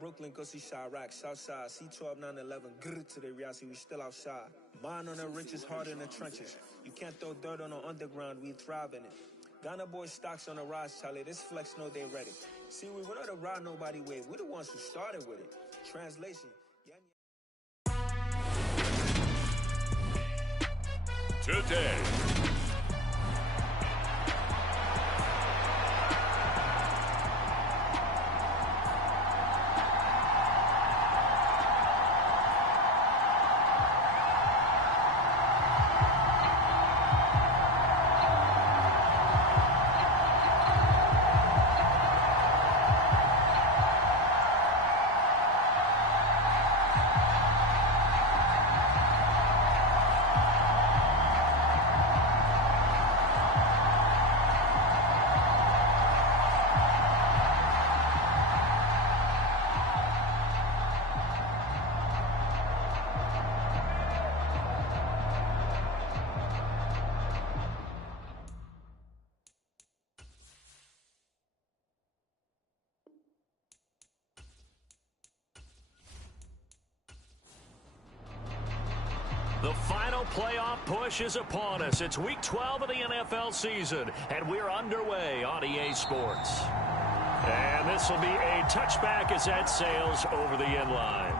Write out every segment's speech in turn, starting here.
Brooklyn, go see Chirac, Southside, C12, 911, grrr to the Riasi, we still outside. Mine on the riches, hard in the trenches. You can't throw dirt on the underground, we thrive in it. Ghana boys stocks on the rise, Charlie, this flex know they ready. See, we were not to ride nobody way, we the ones who started with it. Translation. Today. The final playoff push is upon us. It's Week 12 of the NFL season, and we're underway on EA Sports. And this will be a touchback as that sails over the end line.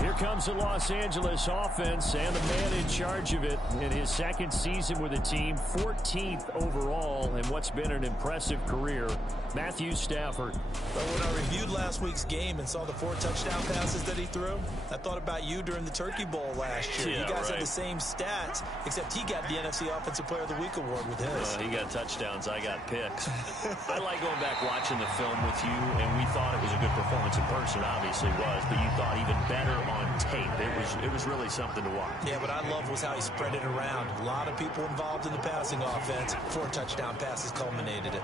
Here comes the Los Angeles offense and the man in charge of it in his second season with the team, 14th overall in what's been an impressive career, Matthew Stafford. Well, when I reviewed last week's game and saw the 4 touchdown passes that he threw, I thought about you during the Turkey Bowl last year. Yeah, you guys right. had the same stats, except he got the NFC Offensive Player of the Week award with his. He got touchdowns, I got picks. I like going back watching the film with you, and we thought it was a good performance in person, obviously was, but you thought even better on tape. It was really something to watch. Yeah, what I loved was how he spread it around. A lot of people involved in the passing offense. 4 touchdown passes culminated it.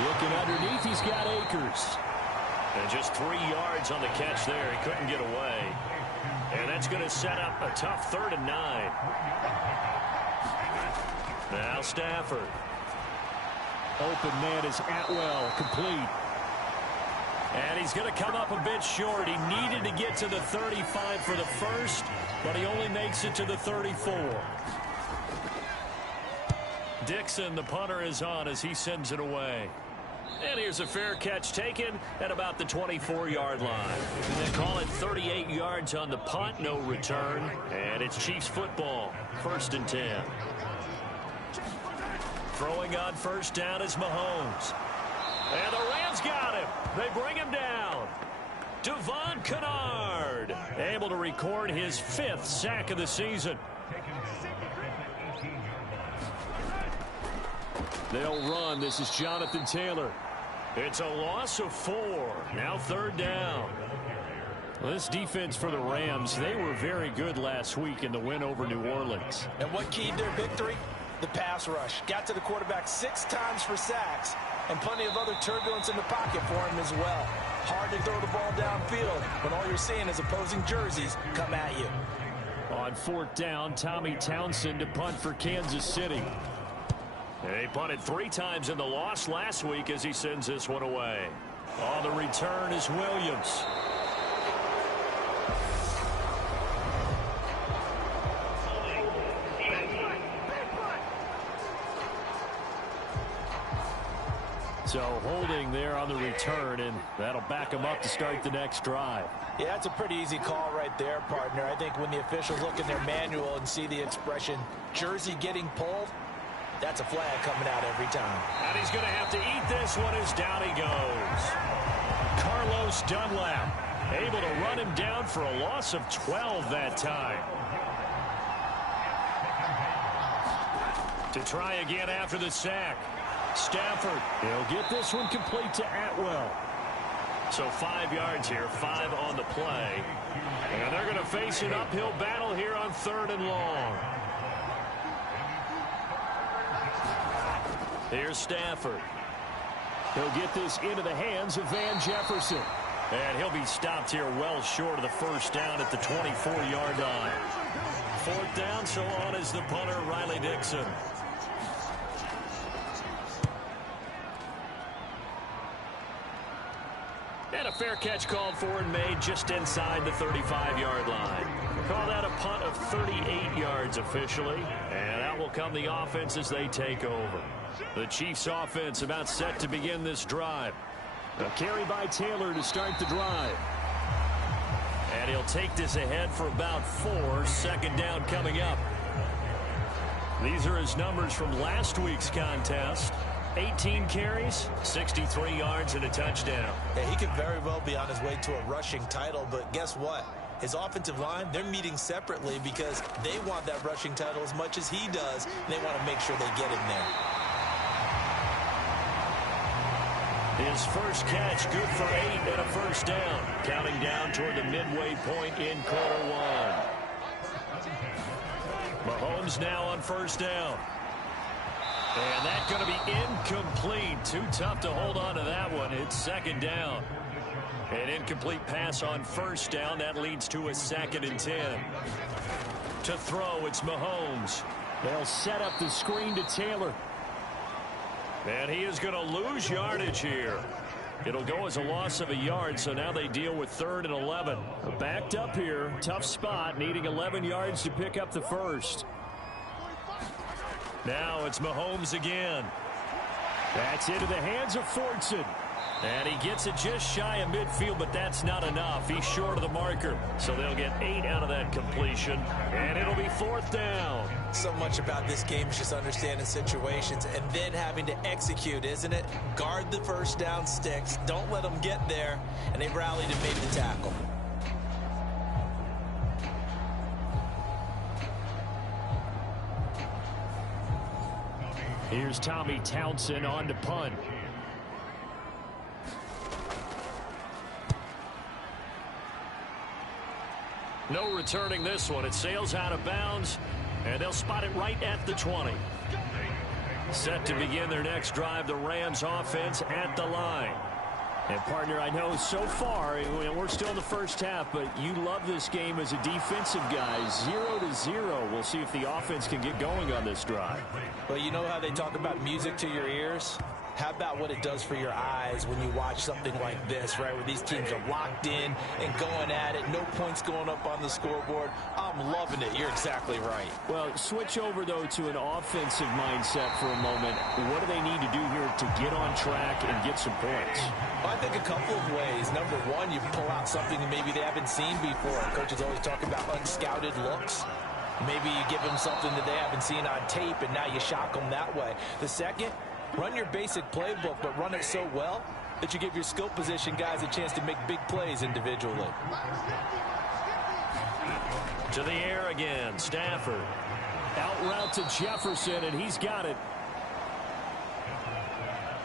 Looking underneath, he's got Akers. And just 3 yards on the catch there. He couldn't get away. And that's going to set up a tough 3rd and 9. Now Stafford. Open man is Atwell, complete. And he's going to come up a bit short. He needed to get to the 35 for the first, but he only makes it to the 34. Dixon, the punter, is on as he sends it away. And here's a fair catch taken at about the 24-yard line. They call it 38 yards on the punt, no return. And it's Chiefs football, 1st and 10. Throwing on first down is Mahomes. And the Rams got him. They bring him down. Devon Kennard, able to record his 5th sack of the season. They'll run. This is Jonathan Taylor. It's a loss of 4. Now 3rd down. Well, this defense for the Rams, they were very good last week in the win over New Orleans. And what keyed their victory? The pass rush. Got to the quarterback 6 times for sacks. And plenty of other turbulence in the pocket for him as well. Hard to throw the ball downfield when all you're seeing is opposing jerseys come at you. On 4th down, Tommy Townsend to punt for Kansas City. He punted 3 times in the loss last week as he sends this one away. On the return is Williams. So holding there on the return, and that'll back him up to start the next drive. Yeah, that's a pretty easy call right there, partner. I think when the officials look in their manual and see the expression, jersey getting pulled, that's a flag coming out every time. And he's going to have to eat this one as down he goes. Carlos Dunlap able to run him down for a loss of 12 that time. To try again after the sack. Stafford. He'll get this one complete to Atwell. So 5 yards here, 5 on the play. And they're going to face an uphill battle here on 3rd and long. Here's Stafford. He'll get this into the hands of Van Jefferson. And he'll be stopped here well short of the first down at the 24-yard line. 4th down, so on is the punter, Riley Dixon. And a fair catch called for and made just inside the 35-yard line. Call that a punt of 38 yards officially. And out will come the offense as they take over. The Chiefs offense about set to begin this drive. A carry by Taylor to start the drive. And he'll take this ahead for about 4. Second down coming up. These are his numbers from last week's contest. 18 carries, 63 yards, and a touchdown. Yeah, he could very well be on his way to a rushing title, but guess what? His offensive line, they're meeting separately because they want that rushing title as much as he does, and they want to make sure they get him there. His first catch, good for 8 and a first down. Counting down toward the midway point in quarter one. Mahomes now on first down. And that's going to be incomplete. Too tough to hold on to that one. It's second down. An incomplete pass on first down. That leads to a 2nd and 10. To throw, it's Mahomes. They'll set up the screen to Taylor. And he is going to lose yardage here. It'll go as a loss of a yard, so now they deal with 3rd and 11. Backed up here. Tough spot, needing 11 yards to pick up the first. Now it's Mahomes again. That's into the hands of Fortson. And he gets it just shy of midfield, but that's not enough. He's short of the marker. So they'll get 8 out of that completion. And it'll be 4th down. So much about this game is just understanding situations and then having to execute, isn't it? Guard the first down sticks. Don't let them get there. And they rallied and made the tackle. Here's Tommy Townsend on to punt. No returning this one. It sails out of bounds, and they'll spot it right at the 20. Set to begin their next drive, the Rams offense at the line. And, partner, I know so far, we're still in the first half, but you love this game as a defensive guy. 0-0. We'll see if the offense can get going on this drive. Well, you know how they talk about music to your ears? How about what it does for your eyes when you watch something like this, right, where these teams are locked in and going at it, no points going up on the scoreboard. I'm loving it. You're exactly right. Well, switch over, though, to an offensive mindset for a moment. What do they need to do here to get on track and get some points? Well, I think a couple of ways. Number one, you pull out something that maybe they haven't seen before. Coaches always talk about unscouted looks. Maybe you give them something that they haven't seen on tape, and now you shock them that way. The second, run your basic playbook, but run it so well that you give your skill position guys a chance to make big plays individually. To the air again, Stafford. Out route to Jefferson, and he's got it.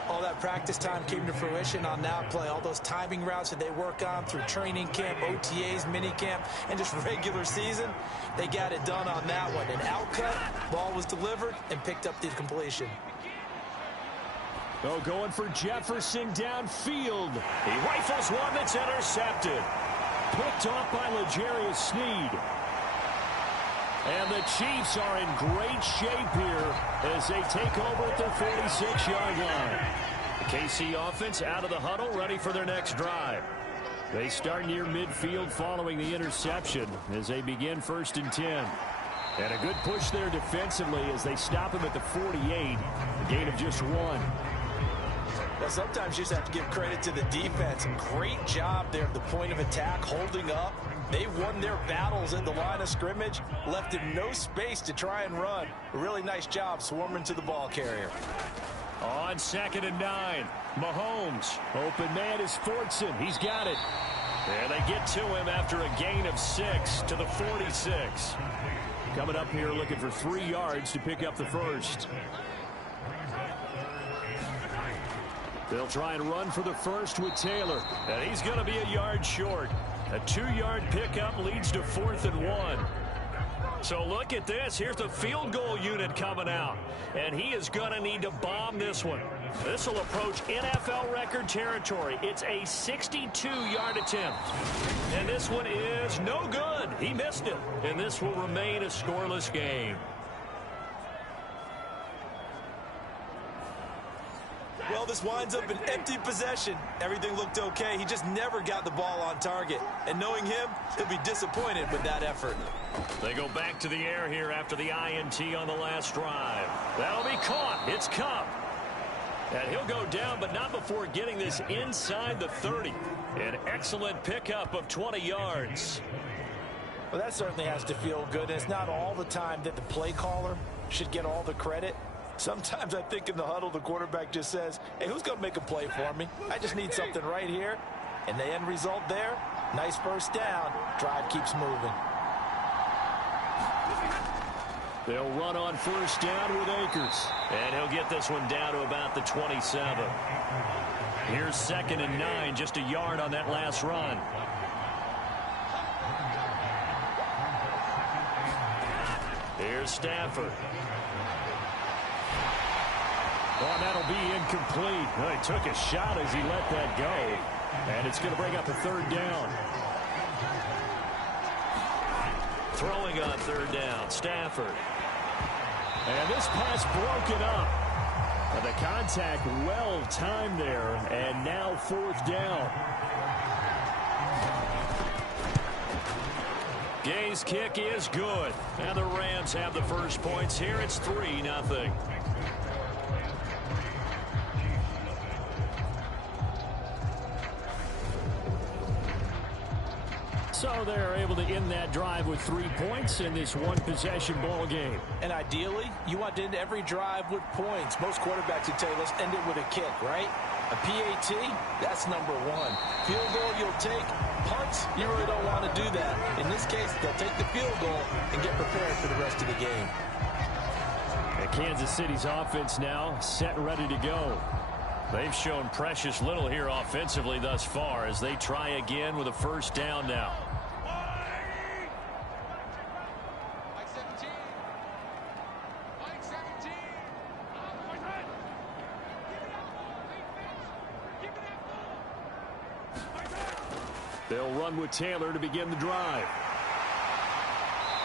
All that practice time came to fruition on that play. All those timing routes that they work on through training camp, OTAs, minicamp, and just regular season, they got it done on that one. An outcut, ball was delivered, and picked up the completion. Oh, going for Jefferson downfield. He rifles one that's intercepted. Picked off by L'Jarius Sneed. And the Chiefs are in great shape here as they take over at their 46-yard line. The KC offense out of the huddle, ready for their next drive. They start near midfield following the interception as they begin 1st and 10. And a good push there defensively as they stop him at the 48. A gain of just 1. Well, sometimes you just have to give credit to the defense. Great job there at the point of attack, holding up. They won their battles at the line of scrimmage, left him no space to try and run. A really nice job swarming to the ball carrier. On 2nd and 9, Mahomes. Open man is Fortson. He's got it. And they get to him after a gain of 6 to the 46. Coming up here looking for 3 yards to pick up the first. They'll try and run for the first with Taylor. And he's going to be a yard short. A 2-yard pickup leads to 4th and 1. So look at this. Here's the field goal unit coming out. And he is going to need to bomb this one. This will approach NFL record territory. It's a 62-yard attempt. And this one is no good. He missed it. And this will remain a scoreless game. Well, this winds up an empty possession. Everything looked okay. He just never got the ball on target. And knowing him, he'll be disappointed with that effort. They go back to the air here after the INT on the last drive. That'll be caught. It's Kupp. And he'll go down, but not before getting this inside the 30. An excellent pickup of 20 yards. Well, that certainly has to feel good. And it's not all the time that the play caller should get all the credit. Sometimes I think in the huddle, the quarterback just says, hey, who's going to make a play for me? I just need something right here. And the end result there, nice first down. Drive keeps moving. They'll run on first down with Akers. And he'll get this one down to about the 27. Here's 2nd and 9, just a yard on that last run. Here's Stafford. Oh, that'll be incomplete. Well, he took a shot as he let that go. And it's going to bring up a 3rd down. Throwing on 3rd down, Stafford. And this pass broken up. And the contact well timed there. And now 4th down. Gay's kick is good. And the Rams have the first points here. It's 3-0. So they're able to end that drive with 3 points in this one-possession ball game. And ideally, you want to end every drive with points. Most quarterbacks would tell you, let's end it with a kick, right? A PAT, that's number 1. Field goal you'll take. Punts, you really don't want to do that. In this case, they'll take the field goal and get prepared for the rest of the game. And Kansas City's offense now set and ready to go. They've shown precious little here offensively thus far as they try again with a first down now. They'll run with Taylor to begin the drive.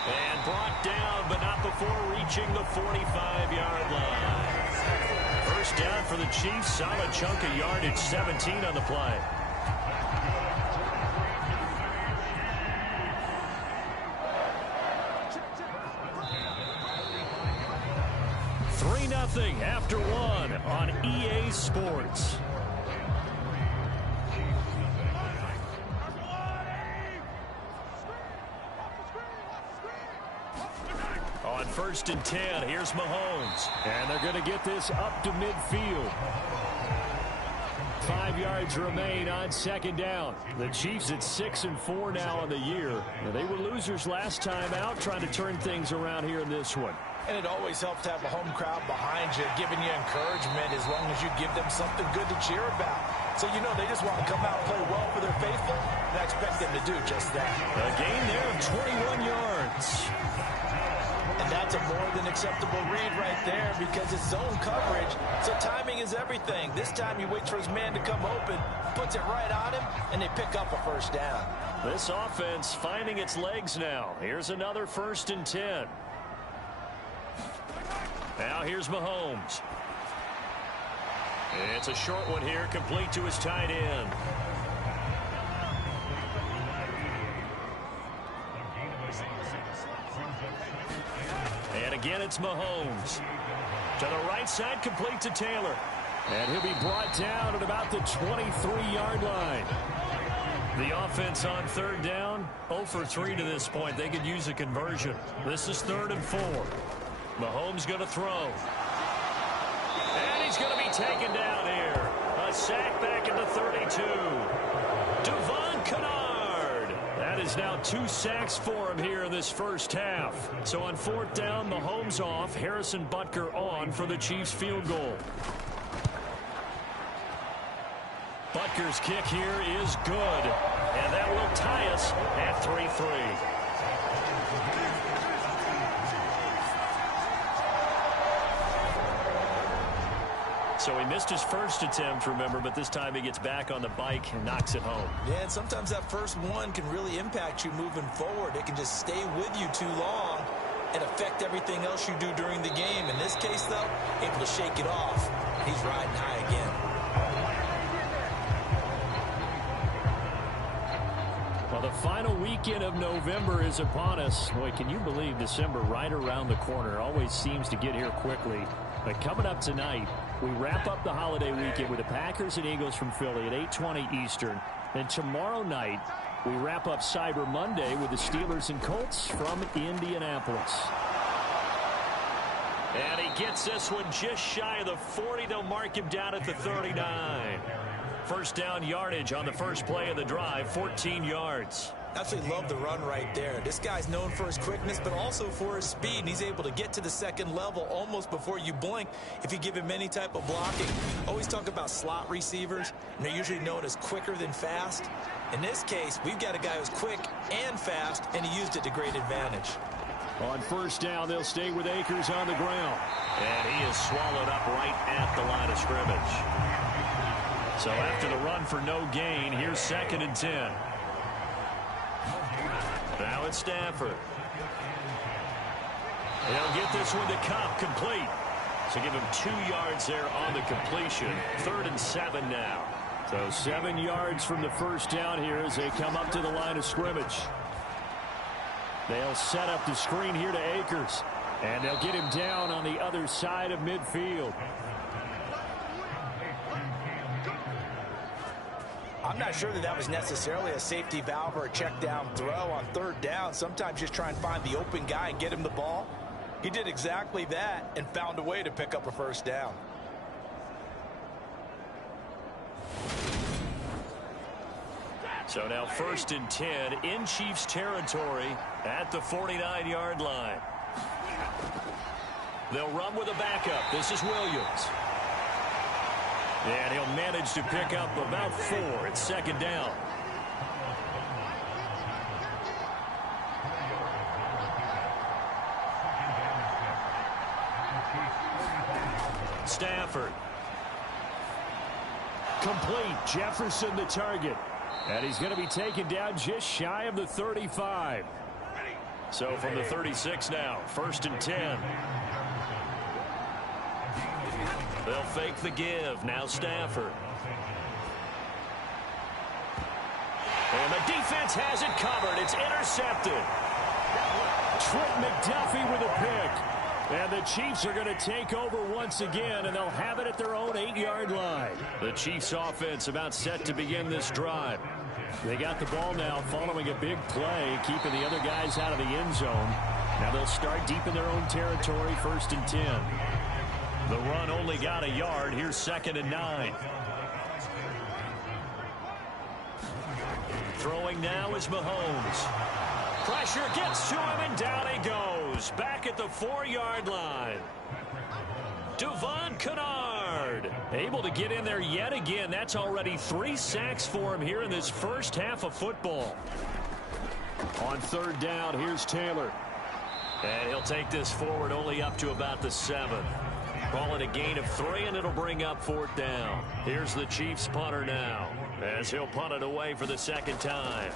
And brought down, but not before reaching the 45-yard line. First down for the Chiefs. Solid chunk of yardage, 17 on the play. $3-0 after 1 on EA Sports. On 1st and 10, here's Mahomes. And they're going to get this up to midfield. 5 yards remain on 2nd down. The Chiefs at 6-4 now on the year. They were losers last time out, trying to turn things around here in this one. And it always helps to have a home crowd behind you, giving you encouragement as long as you give them something good to cheer about. So you know they just want to come out and play well for their faithful, and I expect them to do just that. A gain there of 21 yards. And that's a more than acceptable read right there because it's zone coverage, so timing is everything. This time he waits for his man to come open, puts it right on him, and they pick up a first down. This offense finding its legs now. Here's another 1st and 10. Now here's Mahomes. It's a short one here, complete to his tight end. And again, it's Mahomes. To the right side, complete to Taylor. And he'll be brought down at about the 23-yard line. The offense on 3rd down, 0 for 3 to this point. They could use a conversion. This is 3rd and 4. Mahomes going to throw. And he's going to be taken down here. A sack back at the 32. Devon Kennard. That is now 2 sacks for him here in this first half. So on 4th down, Mahomes off. Harrison Butker on for the Chiefs field goal. Butker's kick here is good. And that will tie us at 3-3. So he missed his first attempt, remember, but this time he gets back on the bike and knocks it home. Yeah, and sometimes that first one can really impact you moving forward. It can just stay with you too long. and affect everything else you do during the game. In this case, though, able to shake it off. He's riding high again. Well, the final weekend of November is upon us. Boy, can you believe December right around the corner? Always seems to get here quickly. But coming up tonight, we wrap up the holiday weekend with the Packers and Eagles from Philly at 8:20 Eastern. And tomorrow night, we wrap up Cyber Monday with the Steelers and Colts from Indianapolis. And he gets this one just shy of the 40. They'll mark him down at the 39. First down yardage on the first play of the drive, 14 yards. Absolutely love the run right there. This guy's known for his quickness, but also for his speed. And he's able to get to the second level almost before you blink if you give him any type of blocking. Always talk about slot receivers, and they're usually known as quicker than fast. In this case, we've got a guy who's quick and fast, and he used it to great advantage. On first down, they'll stay with Akers on the ground. And he is swallowed up right at the line of scrimmage. So after the run for no gain, here's 2nd and 10. Now it's Stafford. They'll get this one to Kupp, complete. So give him 2 yards there on the completion. 3rd and 7 now. So 7 yards from the first down here as they come up to the line of scrimmage. They'll set up the screen here to Akers. And they'll get him down on the other side of midfield. I'm not sure that was necessarily a safety valve or a check down throw on 3rd down. Sometimes just try and find the open guy and get him the ball. He did exactly that and found a way to pick up a first down. So now 1st and 10 in Chiefs territory at the 49-yard line. They'll run with a backup. This is Williams. And he'll manage to pick up about 4. It's 2nd down. Stafford. Complete. Jefferson the target. And he's going to be taken down just shy of the 35. So from the 36 now, 1st and 10. They'll fake the give. Now Stafford. And the defense has it covered. It's intercepted. Trent McDuffie with a pick. And the Chiefs are going to take over once again, and they'll have it at their own 8-yard line. The Chiefs offense about set to begin this drive. They got the ball now following a big play, keeping the other guys out of the end zone. Now they'll start deep in their own territory, 1st and 10. The run only got a yard. Here's 2nd and 9. Throwing now is Mahomes. Pressure gets to him, and down he goes. Back at the 4-yard line. Devon Kennard able to get in there yet again. That's already 3 sacks for him here in this first half of football. On 3rd down, here's Taylor. And he'll take this forward only up to about the 7. Ball at a gain of 3, and it'll bring up 4th down. Here's the Chiefs punter now, as he'll punt it away for the 2nd time.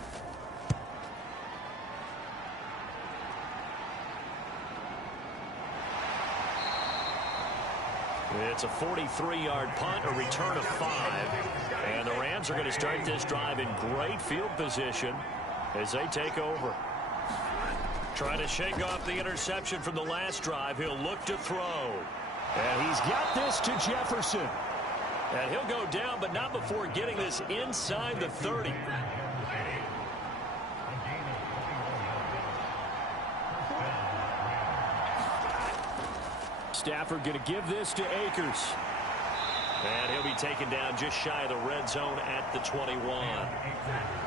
It's a 43-yard punt, a return of 5. And the Rams are going to start this drive in great field position as they take over. Trying to shake off the interception from the last drive. He'll look to throw. And he's got this to Jefferson. And he'll go down, but not before getting this inside the 30. Stafford going to give this to Akers. And he'll be taken down just shy of the red zone at the 21.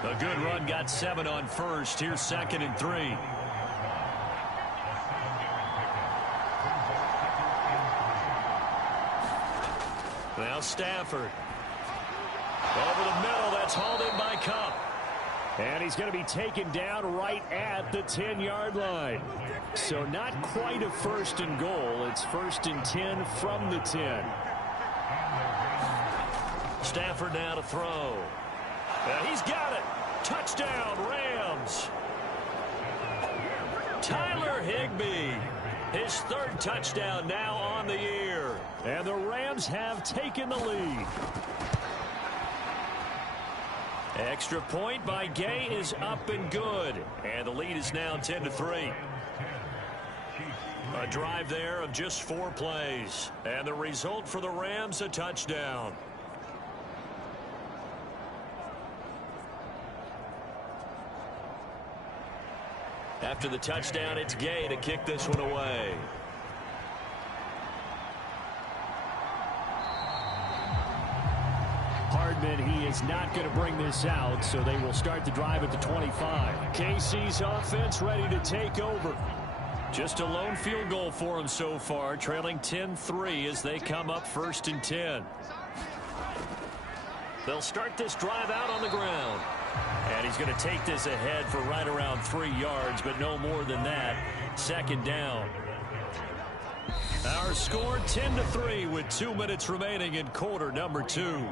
A good run, got 7 on first. Here's 2nd and 3. Now Stafford. Over the middle, that's hauled in by Kupp. And he's going to be taken down right at the 10-yard line. So not quite a 1st and goal. It's 1st and 10 from the 10. Stafford now to throw. And he's got it. Touchdown, Rams. Tyler Higbee. His third touchdown now on the year. And the Rams have taken the lead. Extra point by Gay is up and good. And the lead is now 10-3. A drive there of just 4 plays. And the result for the Rams, a touchdown. After the touchdown, it's Gay to kick this one away. Hardman, he is not going to bring this out, so they will start the drive at the 25. KC's offense ready to take over. Just a lone field goal for him so far, trailing 10-3 as they come up 1st and 10. They'll start this drive out on the ground. And he's going to take this ahead for right around 3 yards, but no more than that. 2nd down. Our score 10-3 with 2 minutes remaining in quarter number 2.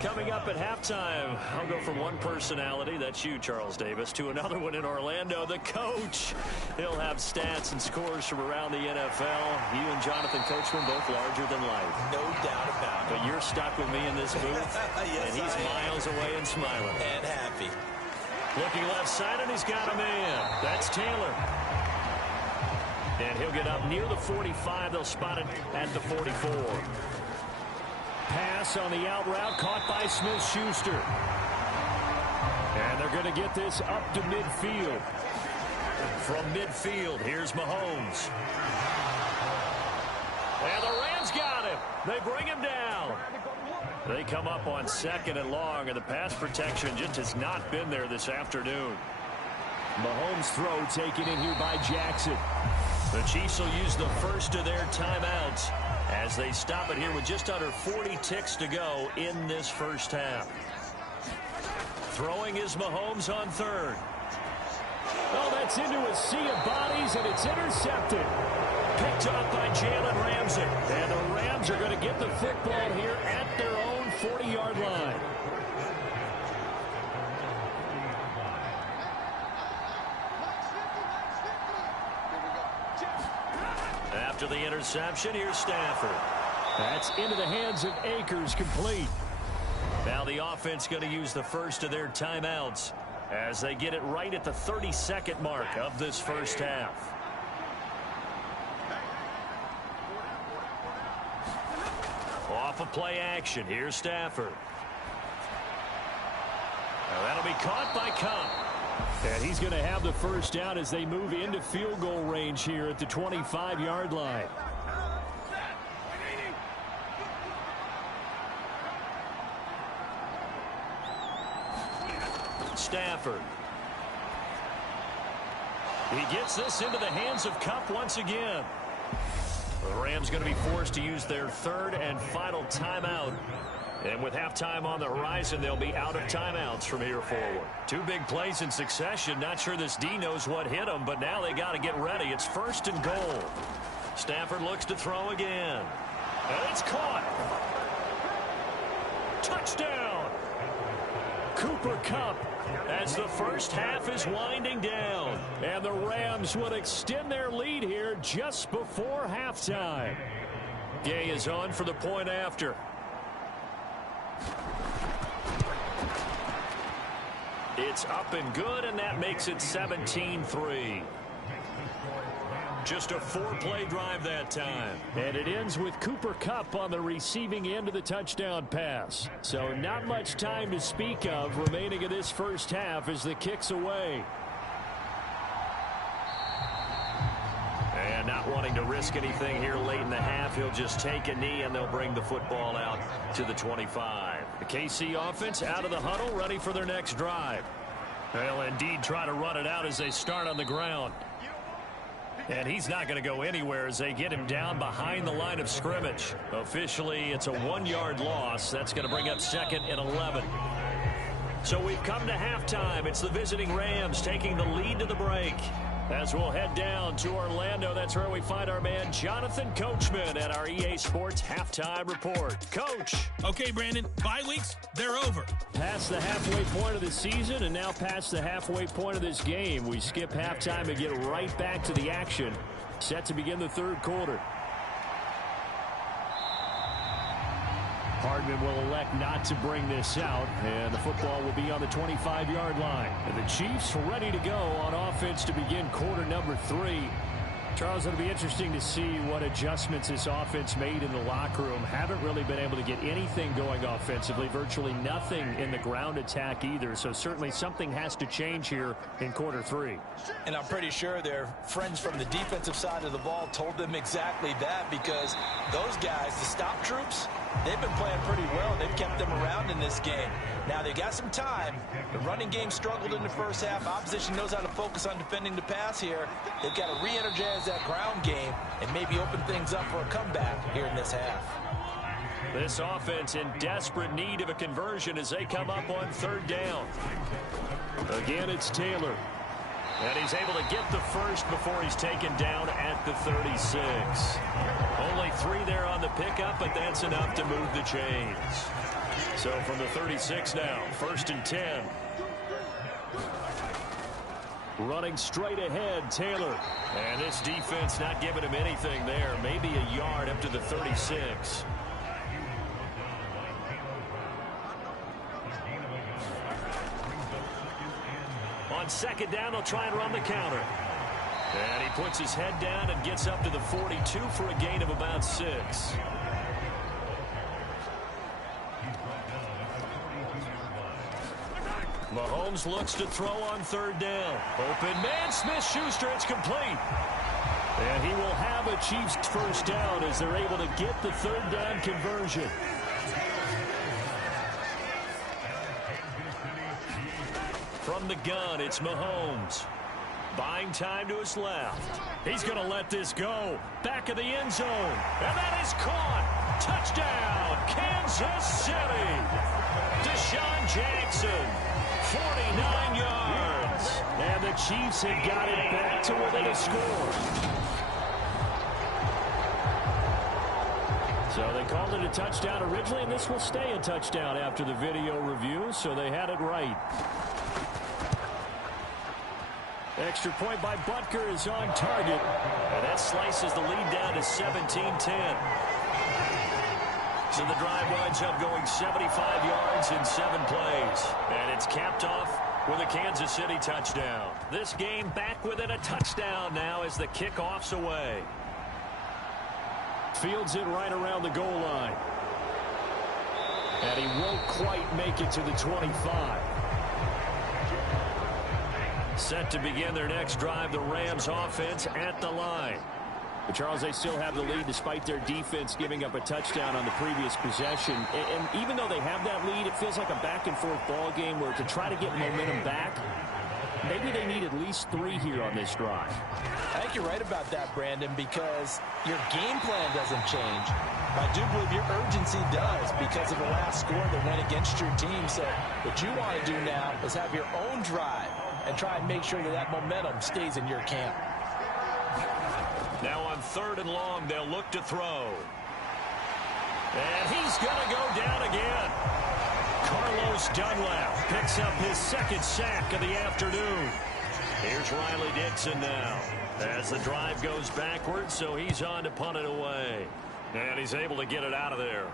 Coming up at halftime, I'll go from one personality, that's you, Charles Davis, to another one in Orlando, the coach. He'll have stats and scores from around the NFL. You and Jonathan Coachman both larger than life. No doubt about it. But you're stuck with me in this booth, yes, and he's miles away and smiling. And happy. Looking left side, and he's got a man. That's Taylor. And he'll get up near the 45. They'll spot it at the 44. Pass on the out route caught by Smith-Schuster. And they're going to get this up to midfield. From midfield, here's Mahomes. And the Rams got him. They bring him down. They come up on 2nd and long, and the pass protection just has not been there this afternoon. Mahomes' throw taken in here by Jackson. The Chiefs will use the first of their timeouts as they stop it here with just under 40 ticks to go in this first half. Throwing is Mahomes on 3rd. Oh, that's into a sea of bodies, and it's intercepted. Picked up by Jalen Ramsey. And the Rams are going to get the football here at their own 40-yard line. After the interception, here's Stafford. That's into the hands of Akers, complete. Now the offense going to use the first of their timeouts as they get it right at the 32nd mark of this first half. Off of play action, here's Stafford. Now that'll be caught by Kupp. And he's going to have the first down as they move into field goal range here at the 25-yard line. Stafford. He gets this into the hands of Kupp once again. The Rams going to be forced to use their 3rd and final timeout. And with halftime on the horizon, they'll be out of timeouts from here forward. 2 big plays in succession. Not sure this D knows what hit him, but now they got to get ready. It's 1st and goal. Stafford looks to throw again. And it's caught. Touchdown. Cooper Kupp. As the first half is winding down. And the Rams would extend their lead here just before halftime. Gay is on for the point after. It's up and good, and that makes it 17-3. Just a 4-play drive that time. And it ends with Cooper Kupp on the receiving end of the touchdown pass. So not much time to speak of remaining in this first half as the kick's away. And not wanting to risk anything here late in the half, he'll just take a knee, and they'll bring the football out to the 25. The KC offense out of the huddle, ready for their next drive. They'll indeed try to run it out as they start on the ground. And he's not going to go anywhere as they get him down behind the line of scrimmage. Officially, it's a 1-yard loss. That's going to bring up 2nd and 11. So we've come to halftime. It's the visiting Rams taking the lead to the break. As we'll head down to Orlando, that's where we find our man Jonathan Coachman at our EA Sports Halftime Report. Coach. Okay, Brandon, bye weeks, they're over. Past the halfway point of the season and now past the halfway point of this game. We skip halftime and get right back to the action. Set to begin the third quarter. Hardman will elect not to bring this out, and the football will be on the 25-yard line. And the Chiefs ready to go on offense to begin quarter number 3. Charles, it'll be interesting to see what adjustments this offense made in the locker room. Haven't really been able to get anything going offensively, virtually nothing in the ground attack either. So certainly something has to change here in quarter 3. And I'm pretty sure their friends from the defensive side of the ball told them exactly that, because those guys, the stop troops, they've been playing pretty well. They've kept them around in this game. Now, they got some time. The running game struggled in the first half. Opposition knows how to focus on defending the pass here. They've got to re-energize that ground game and maybe open things up for a comeback here in this half. This offense in desperate need of a conversion as they come up on third down. Again, it's Taylor. And he's able to get the first before he's taken down at the 36. Only 3 there on the pickup, but that's enough to move the chains. So from the 36 now, 1st and 10. Running straight ahead, Taylor. And this defense not giving him anything there. Maybe a yard up to the 36. On second down, they'll try and run the counter. And he puts his head down and gets up to the 42 for a gain of about 6. Mahomes looks to throw on third down. Open man, Smith-Schuster, it's complete. And he will have a Chiefs first down as they're able to get the third down conversion. From the gun, it's Mahomes. Buying time to his left. He's going to let this go. Back of the end zone. And that is caught. Touchdown, Kansas City. Deshaun Jackson, 49 yards. And the Chiefs have got it back to within a score. So they called it a touchdown originally, and this will stay a touchdown after the video review, so they had it right. Extra point by Butker is on target. And that slices the lead down to 17-10. So the drive winds up going 75 yards in 7 plays. And it's capped off with a Kansas City touchdown. This game back within a touchdown now as the kickoff's away. Fields it right around the goal line. And he won't quite make it to the 25. Set to begin their next drive, the Rams offense at the line. But Charles, they still have the lead despite their defense giving up a touchdown on the previous possession. And even though they have that lead, it feels like a back-and-forth ball game where to try to get momentum back, maybe they need at least 3 here on this drive. I think you're right about that, Brandon, because your game plan doesn't change. I do believe your urgency does because of the last score that went against your team. So what you want to do now is have your own drive and try and make sure that that momentum stays in your camp. Now on 3rd and long, they'll look to throw. And he's going to go down again. Carlos Dunlap picks up his 2nd sack of the afternoon. Here's Riley Dixon now as the drive goes backwards, so he's on to punt it away. And he's able to get it out of there.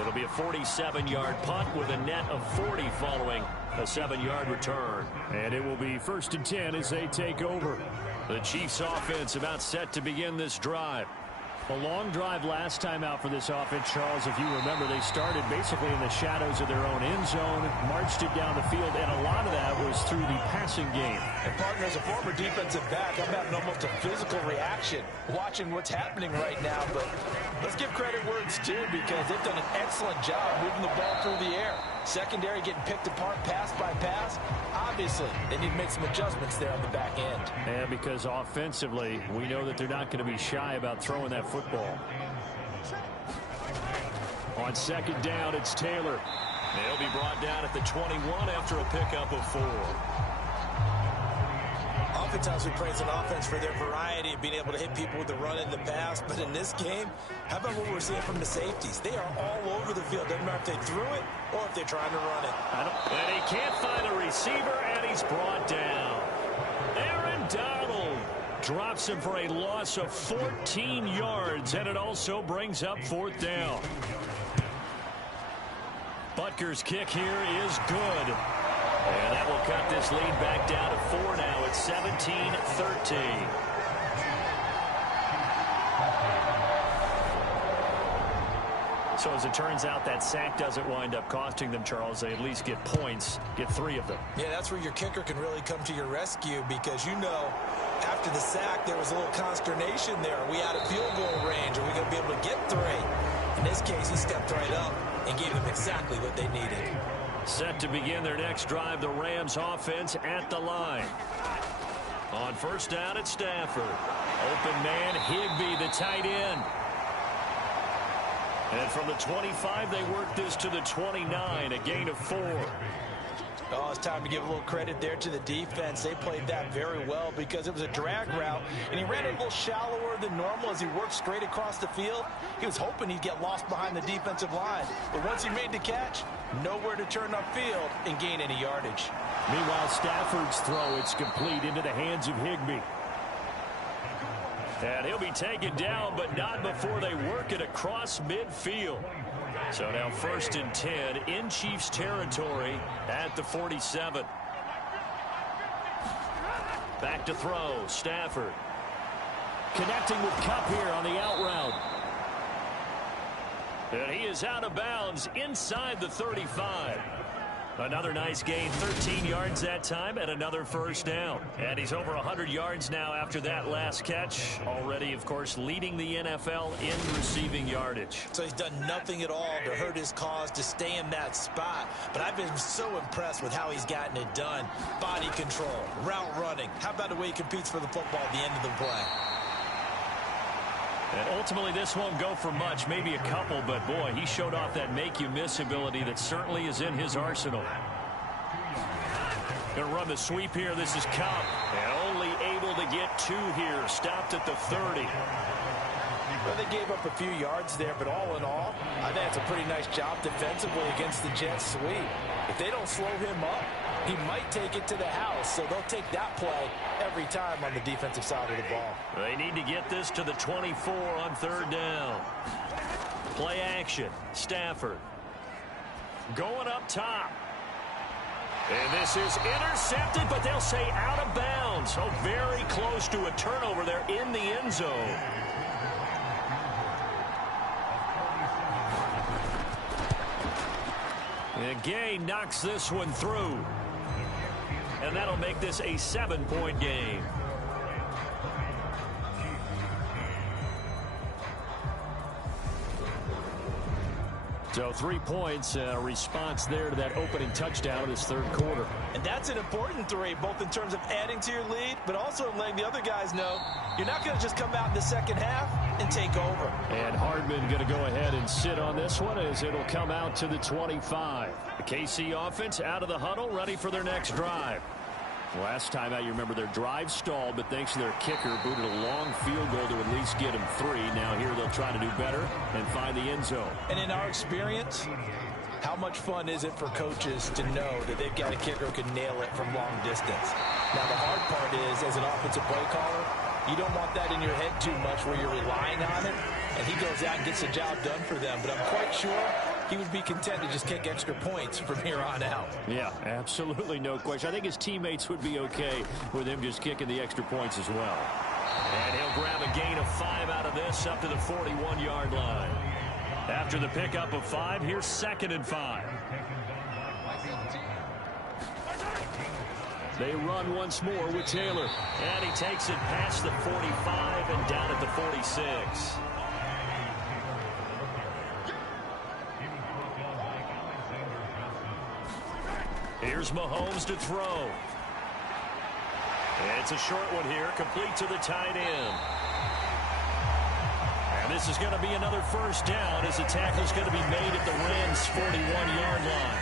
It'll be a 47-yard punt with a net of 40 following a 7-yard return. And it will be 1st and 10 as they take over. The Chiefs offense about set to begin this drive. A long drive last time out for this offense, Charles. If you remember, they started basically in the shadows of their own end zone, marched it down the field, and a lot of that was through the passing game. And, partner, as a former defensive back, I'm having almost a physical reaction watching what's happening right now. But let's give credit where it's due because they've done an excellent job moving the ball through the air. Secondary getting picked apart pass by pass. Obviously, they need to make some adjustments there on the back end. And because offensively, we know that they're not going to be shy about throwing that football. On 2nd down, it's Taylor. They'll be brought down at the 21 after a pickup of 4. Oftentimes we praise an offense for their variety of being able to hit people with the run and the pass, but in this game, how about what we're seeing from the safeties? They are all over the field. Doesn't matter if they threw it or if they're trying to run it. And he can't find a receiver, and he's brought down. Aaron Donald drops him for a loss of 14 yards, and it also brings up 4th down. Butker's kick here is good. And that will cut this lead back down to 4 now. It's 17-13. So as it turns out, that sack doesn't wind up costing them, Charles. They at least get points, get 3 of them. Yeah, that's where your kicker can really come to your rescue because, you know, after the sack, there was a little consternation there. Are we out of field goal range? Are we going to be able to get 3? In this case, he stepped right up and gave them exactly what they needed. Set to begin their next drive, the Rams offense at the line. On 1st down, it's Stafford. Open man, Higbee, the tight end. And from the 25, they work this to the 29, a gain of 4. Oh, it's time to give a little credit there to the defense. They played that very well because it was a drag route, and he ran it a little shallower than normal as he worked straight across the field. He was hoping he'd get lost behind the defensive line. But once he made the catch, nowhere to turn upfield and gain any yardage. Meanwhile, Stafford's throw, it's complete into the hands of Higbee. And he'll be taken down, but not before they work it across midfield. So now 1st and 10 in Chiefs territory at the 47. Back to throw, Stafford. Connecting with Kupp here on the out route. And he is out of bounds inside the 35. Another nice gain, 13 yards that time, and another 1st down. And he's over 100 yards now after that last catch. Already, of course, leading the NFL in receiving yardage. So he's done nothing at all to hurt his cause to stay in that spot. But I've been so impressed with how he's gotten it done. Body control, route running. How about the way he competes for the football at the end of the play? And ultimately, this won't go for much, maybe a couple, but boy, he showed off that make-you-miss ability that certainly is in his arsenal. Going to run the sweep here. This is Kupp. And only able to get 2 here. Stopped at the 30. Well, they gave up a few yards there, but all in all, I think it's a pretty nice job defensively against the Jets sweep. If they don't slow him up, he might take it to the house, so they'll take that play every time on the defensive side of the ball. They need to get this to the 24 on 3rd down. Play action. Stafford. Going up top. And this is intercepted, but they'll say out of bounds. So very close to a turnover there in the end zone. And Gay knocks this one through. And that'll make this a 7-point game. So 3 points, response there to that opening touchdown in this 3rd quarter. And that's an important 3, both in terms of adding to your lead, but also in letting the other guys know you're not going to just come out in the second half and take over. And Hardman going to go ahead and sit on this one as it'll come out to the 25. The KC offense out of the huddle, ready for their next drive. Last time out, you remember their drive stalled, but thanks to their kicker, booted a long field goal to at least get them 3. Now here they'll try to do better and find the end zone. And in our experience, how much fun is it for coaches to know that they've got a kicker who can nail it from long distance? Now, the hard part is, as an offensive play caller, you don't want that in your head too much where you're relying on it, and he goes out and gets the job done for them. But I'm quite sure he would be content to just kick extra points from here on out. Yeah, absolutely no question. I think his teammates would be okay with him just kicking the extra points as well. And he'll grab a gain of 5 out of this up to the 41-yard line. After the pickup of 5, here's 2nd and 5. They run once more with Taylor. And he takes it past the 45 and down at the 46. Here's Mahomes to throw. It's a short one here, complete to the tight end. And this is going to be another first down as the tackle is going to be made at the Rams' 41-yard line.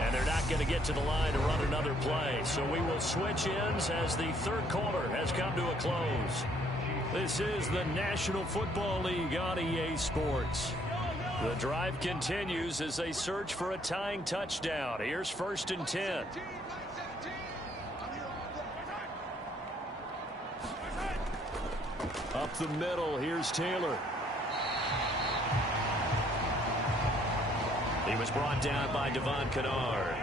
And they're not going to get to the line to run another play. So we will switch ends as the third quarter has come to a close. This is the National Football League on EA Sports. The drive continues as they search for a tying touchdown. Here's 1st and 10. Up the middle, here's Taylor. He was brought down by Devon Kennard.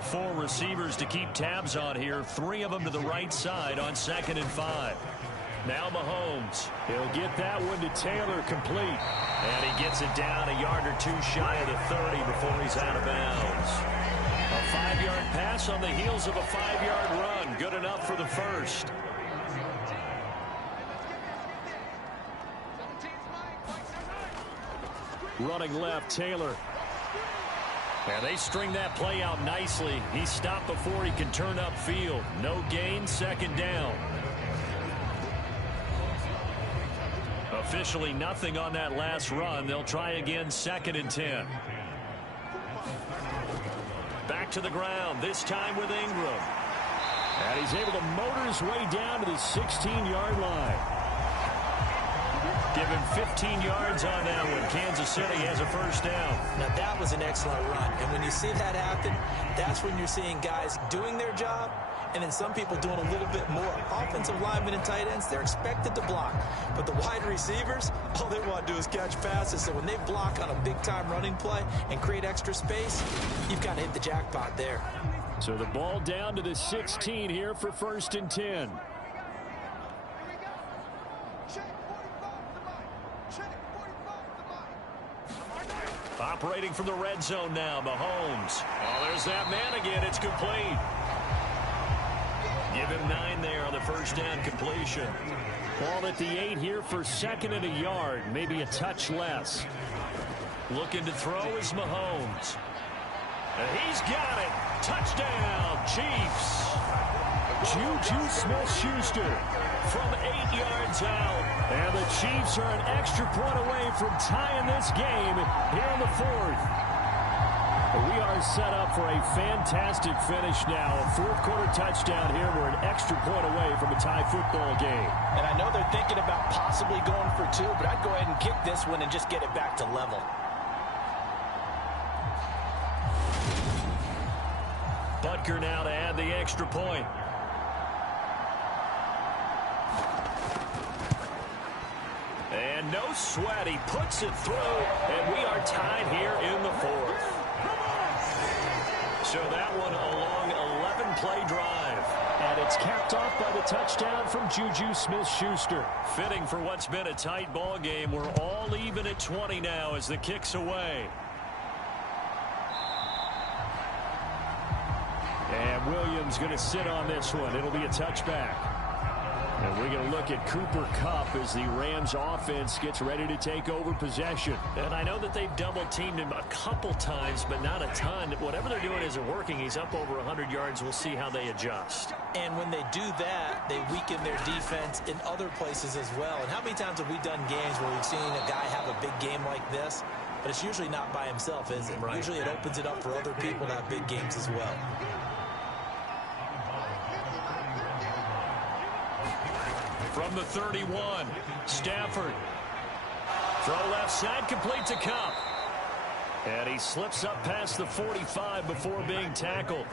4 receivers to keep tabs on here. 3 of them to the right side on 2nd and 5. Now Mahomes. He'll get that one to Taylor complete. And he gets it down a yard or 2 shy of the 30 before he's out of bounds. A 5-yard pass on the heels of a 5-yard run. Good enough for the first. Running left, Taylor. And they string that play out nicely. He stopped before he can turn upfield. No gain, 2nd down. Officially nothing on that last run. They'll try again 2nd and 10. Back to the ground, this time with Ingram. And he's able to motor his way down to the 16-yard line. Give him 15 yards on that one. Kansas City has a first down. Now, that was an excellent run. And when you see that happen, that's when you're seeing guys doing their job and then some people doing a little bit more. Offensive linemen and tight ends, they're expected to block. But the wide receivers, all they want to do is catch passes. So when they block on a big-time running play and create extra space, you've got to hit the jackpot there. So the ball down to the 16 here for 1st and 10. Operating from the red zone now, Mahomes. Oh, there's that man again. It's complete. Give him 9 there on the first down completion. Ball at the 8 here for 2nd and a yard, maybe a touch less. Looking to throw is Mahomes. And he's got it. Touchdown, Chiefs. Juju Smith-Schuster from 8 yards out. And the Chiefs are an extra point away from tying this game here in the 4th. We are set up for a fantastic finish now. A 4th quarter touchdown here. We're an extra point away from a tie football game. And I know they're thinking about possibly going for 2, but I'd go ahead and kick this one and just get it back to level. Butker now to add the extra point. And no sweat. He puts it through, and we are tied here in the 4th. So that one a long 11-play drive. And it's capped off by the touchdown from Juju Smith-Schuster. Fitting for what's been a tight ball game. We're all even at 20 now as the kick's away. And Williams going to sit on this one. It'll be a touchback. And we're going to look at Cooper Kupp as the Rams offense gets ready to take over possession. And I know that they've double-teamed him a couple times, but not a ton. Whatever they're doing isn't working. He's up over 100 yards. We'll see how they adjust. And when they do that, they weaken their defense in other places as well. And how many times have we done games where we've seen a guy have a big game like this? But it's usually not by himself, is it? Right. Usually it opens it up for other people to have big games as well. From the 31, Stafford. Throw left side, complete to Kupp. And he slips up past the 45 before being tackled.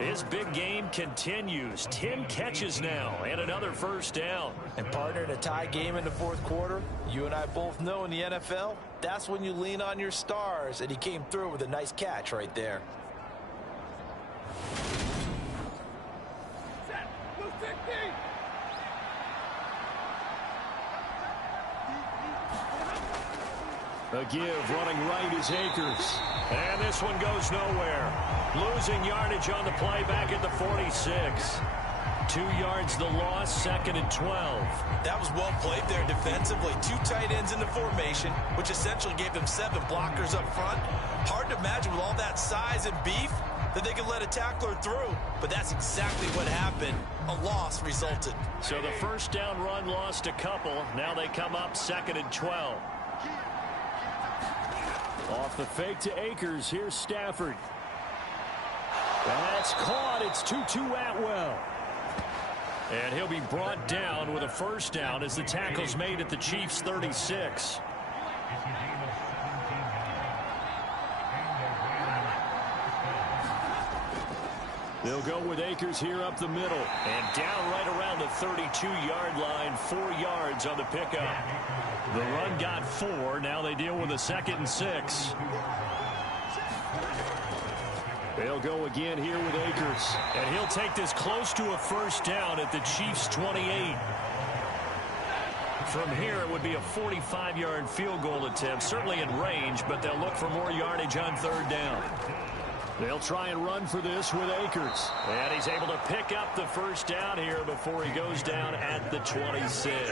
His big game continues. 10 catches now and another first down. And partner, in a tie game in the 4th quarter, you and I both know in the NFL, that's when you lean on your stars. And he came through with a nice catch right there. A give, running right is Akers. And this one goes nowhere. Losing yardage on the play back at the 46. 2 yards the loss, 2nd and 12. That was well played there defensively. 2 tight ends in the formation, which essentially gave them 7 blockers up front. Hard to imagine with all that size and beef that they could let a tackler through. But that's exactly what happened. A loss resulted. So the first down run lost a couple. Now they come up 2nd and 12. Off the fake to Akers. Here's Stafford. That's caught. It's Tutu Atwell. And he'll be brought down with a first down as the tackle's made at the Chiefs' 36. They'll go with Akers here up the middle. And down right around the 32-yard line, 4 yards on the pickup. The run got 4. Now they deal with a 2nd and 6. They'll go again here with Akers. And he'll take this close to a first down at the Chiefs' 28. From here, it would be a 45-yard field goal attempt, certainly in range, but they'll look for more yardage on 3rd down. They'll try and run for this with Akers. And he's able to pick up the first down here before he goes down at the 26.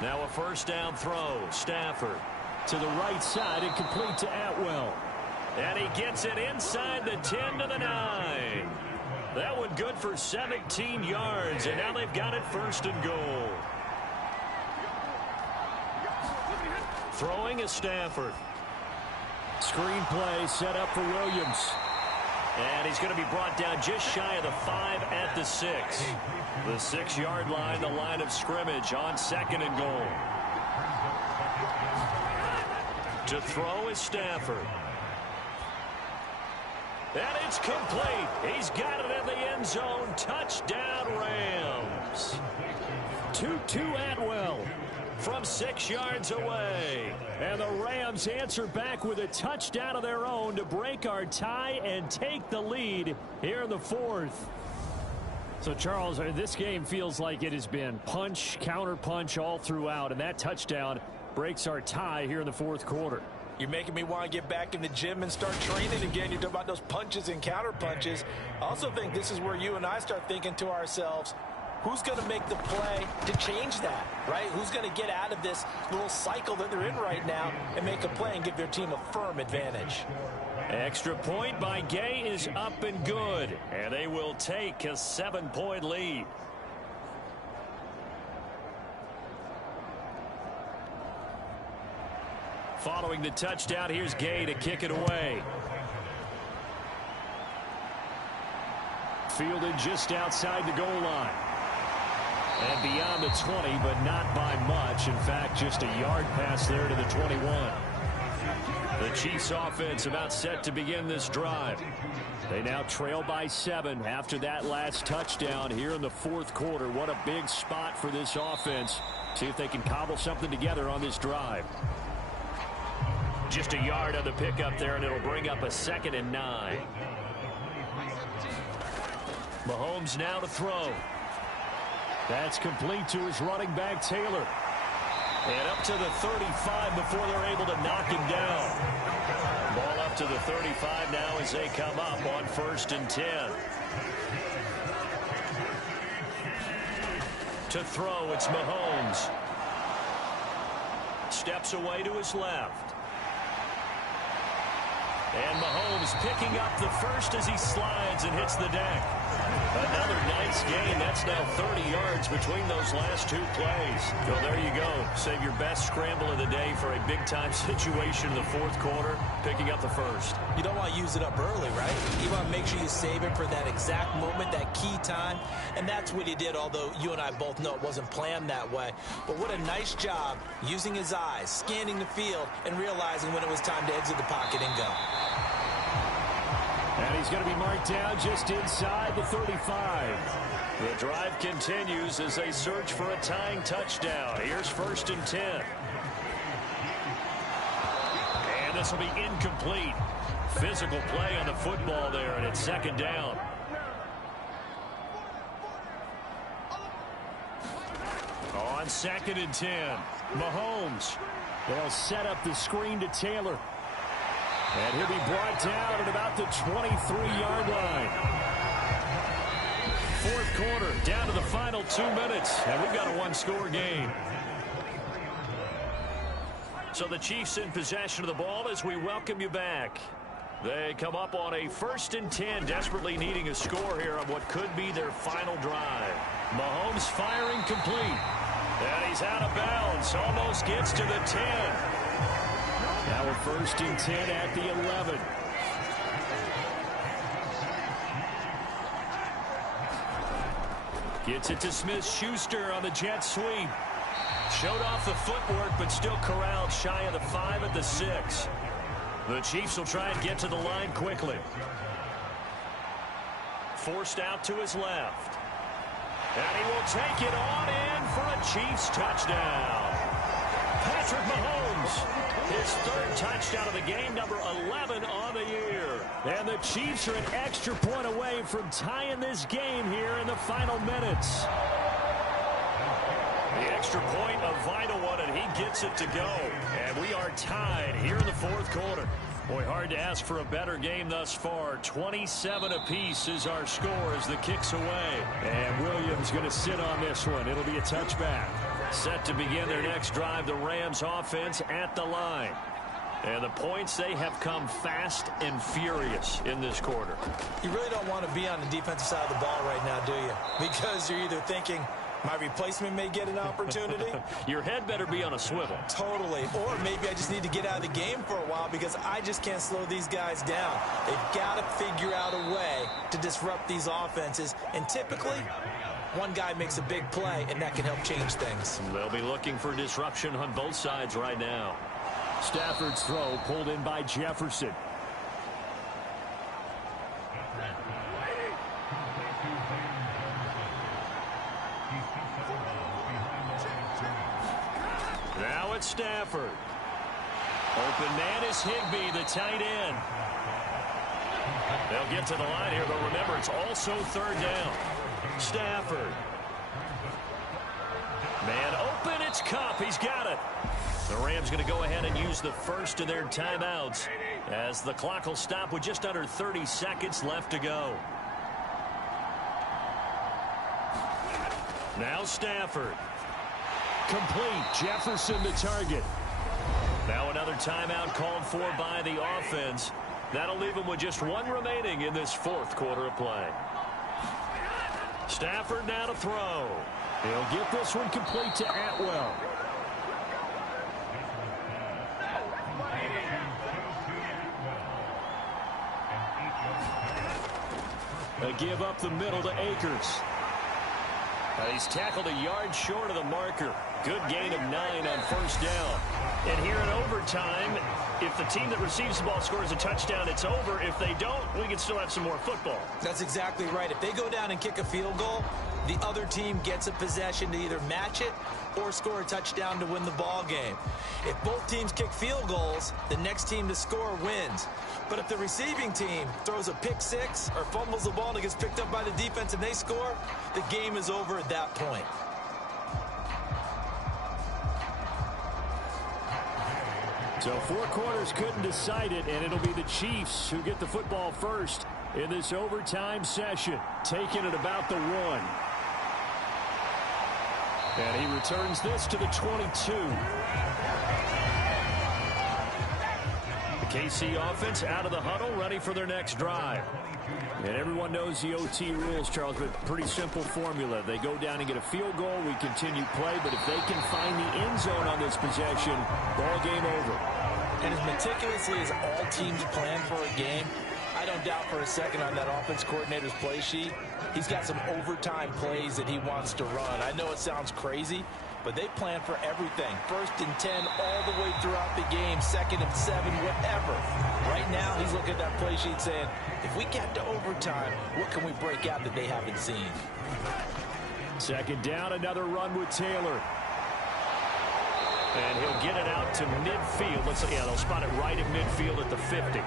Now a first down throw. Stafford to the right side and complete to Atwell. And he gets it inside the 10 to the 9. That one good for 17 yards. And now they've got it 1st and goal. Throwing is Stafford. Screen play set up for Williams. And he's going to be brought down just shy of the 5 at the 6. The 6-yard line, the line of scrimmage on 2nd and goal. To throw is Stafford. And it's complete. He's got it in the end zone. Touchdown, Rams. Tutu Atwell from 6 yards away. And the Rams answer back with a touchdown of their own to break our tie and take the lead here in the 4th. So, Charles, this game feels like it has been punch, counter punch all throughout, and that touchdown breaks our tie here in the 4th quarter. You're making me want to get back in the gym and start training again. You're talking about those punches and counter punches. I also think this is where you and I start thinking to ourselves, who's going to make the play to change that, right? Who's going to get out of this little cycle that they're in right now and make a play and give their team a firm advantage? Extra point by Gay is up and good, and they will take a 7-point lead. Following the touchdown, here's Gay to kick it away. Fielded just outside the goal line. And beyond the 20, but not by much. In fact, just a yard pass there to the 21. The Chiefs offense about set to begin this drive. They now trail by 7 after that last touchdown here in the 4th quarter. What a big spot for this offense. See if they can cobble something together on this drive. Just a yard on the pickup there, and it'll bring up a 2nd and 9. Mahomes now to throw. That's complete to his running back, Taylor. And up to the 35 before they're able to knock him down. Ball up to the 35 now as they come up on 1st and 10. To throw, it's Mahomes. Steps away to his left. And Mahomes picking up the first as he slides and hits the deck. Another nice gain. That's now 30 yards between those last 2 plays. Well, there you go. Save your best scramble of the day for a big-time situation in the 4th quarter, picking up the first. You don't want to use it up early, right? You want to make sure you save it for that exact moment, that key time. And that's what he did, although you and I both know it wasn't planned that way. But what a nice job using his eyes, scanning the field, and realizing when it was time to exit the pocket and go. And he's going to be marked down just inside the 35. The drive continues as they search for a tying touchdown. Here's 1st and 10. And this will be incomplete. Physical play on the football there, and it's 2nd down. On 2nd and 10, Mahomes They'll set up the screen to Taylor. And he'll be brought down at about the 23-yard line. Fourth quarter, down to the final 2 minutes, and we've got a one-score game. So the Chiefs in possession of the ball as we welcome you back. They come up on a 1st and 10, desperately needing a score here on what could be their final drive. Mahomes firing complete. And he's out of bounds, almost gets to the 10. Now a 1st and 10 at the 11. Gets it to Smith-Schuster on the jet sweep. Showed off the footwork, but still corralled shy of the 5 at the 6. The Chiefs will try and get to the line quickly. Forced out to his left. And he will take it on in for a Chiefs touchdown. Patrick Mahomes, his 3rd touchdown of the game, number 11 on the year. And the Chiefs are an extra point away from tying this game here in the final minutes. The extra point, a vital one, and he gets it to go. And we are tied here in the 4th quarter. Boy, hard to ask for a better game thus far. 27 apiece is our score as the kick's away. And Williams going to sit on this one. It'll be a touchback. Set to begin their next drive, the Rams offense at the line. And the points, they have come fast and furious in this quarter. You really don't want to be on the defensive side of the ball right now, do you? Because you're either thinking, my replacement may get an opportunity. Your head better be on a swivel. Totally. Or maybe I just need to get out of the game for a while because I just can't slow these guys down. They've got to figure out a way to disrupt these offenses. And typically, one guy makes a big play, and that can help change things. They'll be looking for disruption on both sides right now. Stafford's throw pulled in by Jefferson. Now it's Stafford. Open man is Higbee, the tight end. They'll get to the line here, but remember, it's also 3rd down. Stafford. Man open, it's Kupp. He's got it. The Rams going to go ahead and use the first of their timeouts as the clock will stop with just under 30 seconds left to go. Now Stafford. Complete. Jefferson the target. Now another timeout called for by the offense. That'll leave them with just 1 remaining in this 4th quarter of play. Stafford now to throw. He'll get this one complete to Atwell. They give up the middle to Akers. He's tackled a yard short of the marker. Good gain of 9 on 1st down. And here in overtime, if the team that receives the ball scores a touchdown, it's over. If they don't, we can still have some more football. That's exactly right. If they go down and kick a field goal, the other team gets a possession to either match it or score a touchdown to win the ball game. If both teams kick field goals, the next team to score wins. But if the receiving team throws a pick 6 or fumbles the ball and it gets picked up by the defense and they score, the game is over at that point. So 4 quarters couldn't decide it, and it'll be the Chiefs who get the football first in this overtime session, taking it about the 1. And he returns this to the 22. The KC offense out of the huddle, ready for their next drive. And everyone knows the OT rules, Charles, but pretty simple formula. They go down and get a field goal, we continue play, but if they can find the end zone on this possession, ball game over. And as meticulously as all teams plan for a game, I don't doubt for a second on that offense coordinator's play sheet, he's got some overtime plays that he wants to run. I know it sounds crazy, but they plan for everything. 1st and 10 all the way throughout the game, 2nd and 7, whatever. Right now, he's looking at that play sheet saying, if we get to overtime, what can we break out that they haven't seen? 2nd down, another run with Taylor. And he'll get it out to midfield. Let's see, yeah, they'll spot it right at midfield at the 50.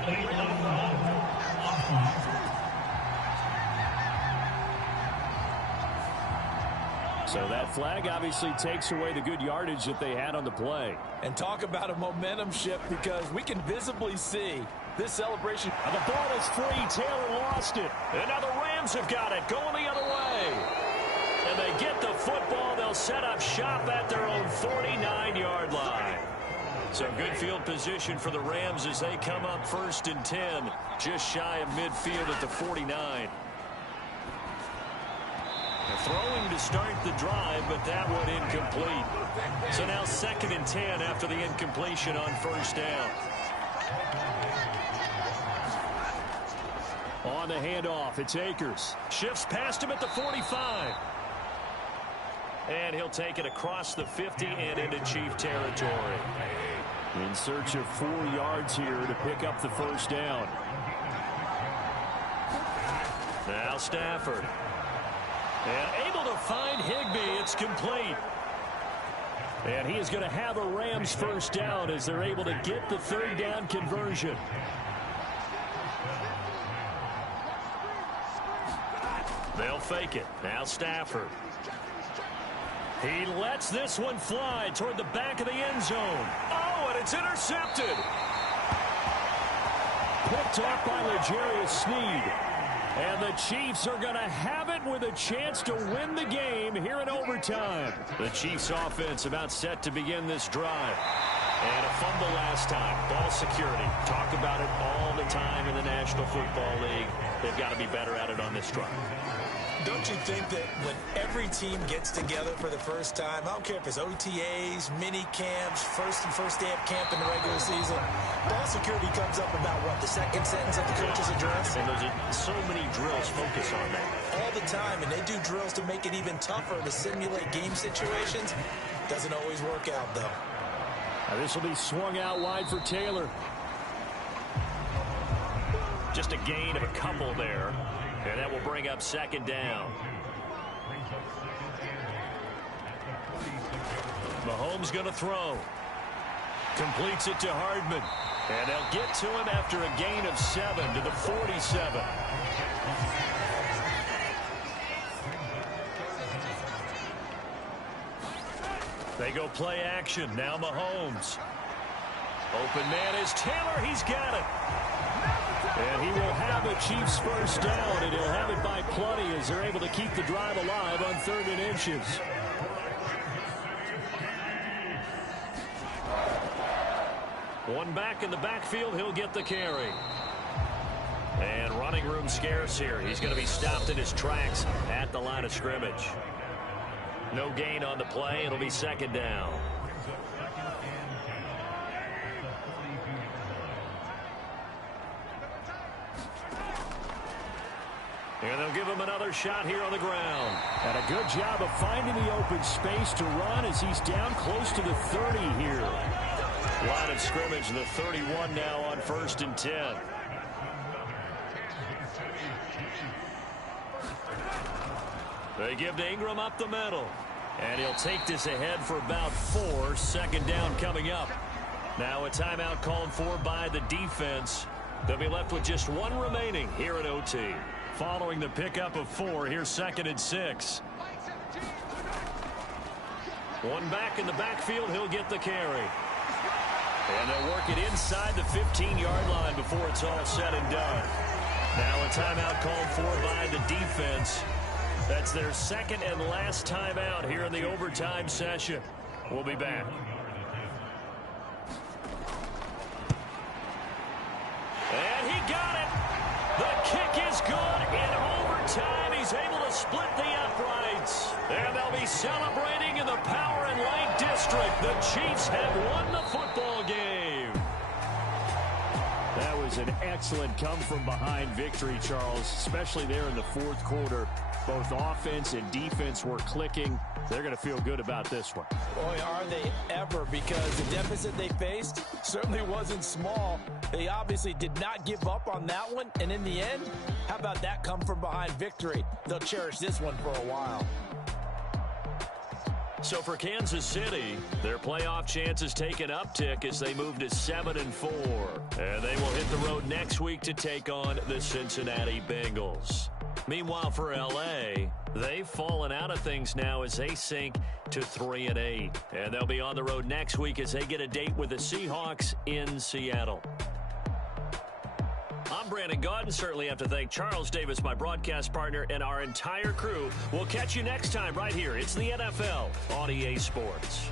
So that flag obviously takes away the good yardage that they had on the play. And talk about a momentum shift, because we can visibly see this celebration. And the ball is free. Taylor lost it. And now the Rams have got it, going the other way. And they get the football. They'll set up shop at their own 49-yard line. So good field position for the Rams as they come up 1st and 10, just shy of midfield at the 49. Throwing to start the drive, but that one incomplete. So now 2nd and 10 after the incompletion on 1st down. On the handoff, it's Akers. Shifts past him at the 45. And he'll take it across the 50 and into Chief territory. In search of 4 yards here to pick up the 1st down. Now Stafford. And able to find Higbee. It's complete. And he is going to have a Rams 1st down as they're able to get the 3rd down conversion. They'll fake it. Now Stafford. He lets this one fly toward the back of the end zone. Oh, and it's intercepted. Picked off by L'Jarius Sneed. And the Chiefs are going to have it with a chance to win the game here in overtime. The Chiefs offense about set to begin this drive. And a fumble last time. Ball security. Talk about it all the time in the National Football League. They've got to be better at it on this drive. Don't you think that when every team gets together for the first time, I don't care if it's OTAs, mini camps, first day of camp in the regular season, ball security comes up about what, the second sentence of the coach's address? And there's so many drills focus on that. All the time, and they do drills to make it even tougher to simulate game situations. Doesn't always work out, though. Now this will be swung out wide for Taylor. Just a gain of a couple there. And that will bring up 2nd down. Mahomes going to throw. Completes it to Hardman. And they'll get to him after a gain of 7 to the 47. They go play action. Now Mahomes. Open man is Taylor. He's got it. And he will have a Chiefs 1st down, and he'll have it by plenty as they're able to keep the drive alive on 3rd and inches. One back in the backfield. He'll get the carry. And running room scarce here. He's going to be stopped in his tracks at the line of scrimmage. No gain on the play. It'll be 2nd down. And they'll give him another shot here on the ground. And a good job of finding the open space to run as he's down close to the 30 here. Line of scrimmage, the 31 now on 1st and 10. They give to Ingram up the middle. And he'll take this ahead for about 4. 2nd down coming up. Now a timeout called for by the defense. They'll be left with just 1 remaining here at OT. Following the pickup of 4, here's 2nd and 6. One back in the backfield, he'll get the carry. And they'll work it inside the 15-yard line before it's all said and done. Now a timeout called for by the defense. That's their 2nd and last timeout here in the overtime session. We'll be back. And he got it. The kick is good. In overtime, he's able to split the uprights. And they'll be celebrating in the Power and Light District. The Chiefs have won the football game. That was an excellent come-from-behind victory, Charles, especially there in the 4th quarter. Both offense and defense were clicking. They're going to feel good about this one. Boy, are they ever, because the deficit they faced certainly wasn't small. They obviously did not give up on that one, and in the end, how about that come-from-behind victory? They'll cherish this one for a while. So for Kansas City, their playoff chances take an uptick as they move to 7-4. And they will hit the road next week to take on the Cincinnati Bengals. Meanwhile, for L.A., they've fallen out of things now as they sink to 3-8. And they'll be on the road next week as they get a date with the Seahawks in Seattle. I'm Brandon Gaudin. Certainly have to thank Charles Davis, my broadcast partner, and our entire crew. We'll catch you next time right here. It's the NFL on EA Sports.